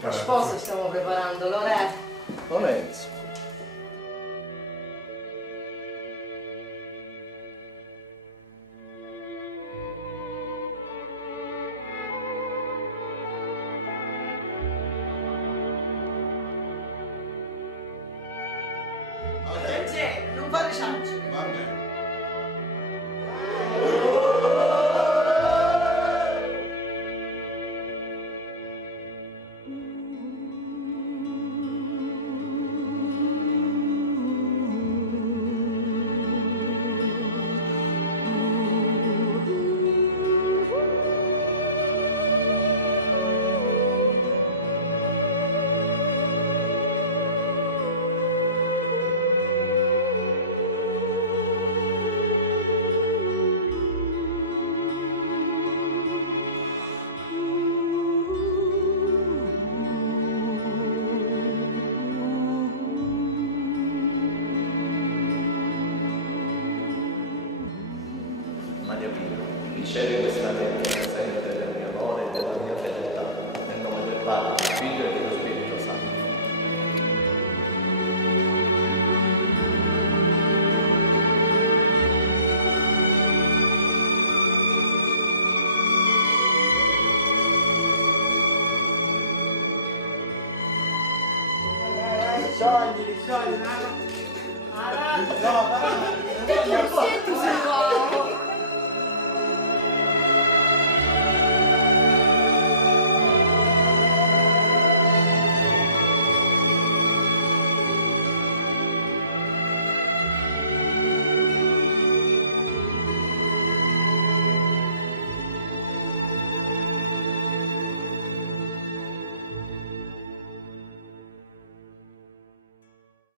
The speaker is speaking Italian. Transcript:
Lo sposo stiamo preparando, Lorenzo. Non fare ciance. Va bene. Maria Pino, ricevi questa lettera sempre del mio amore e della mia fedeltà, nel nome del Padre, del Figlio e dello Spirito Santo. Risoldi, Che corsetto sei qua?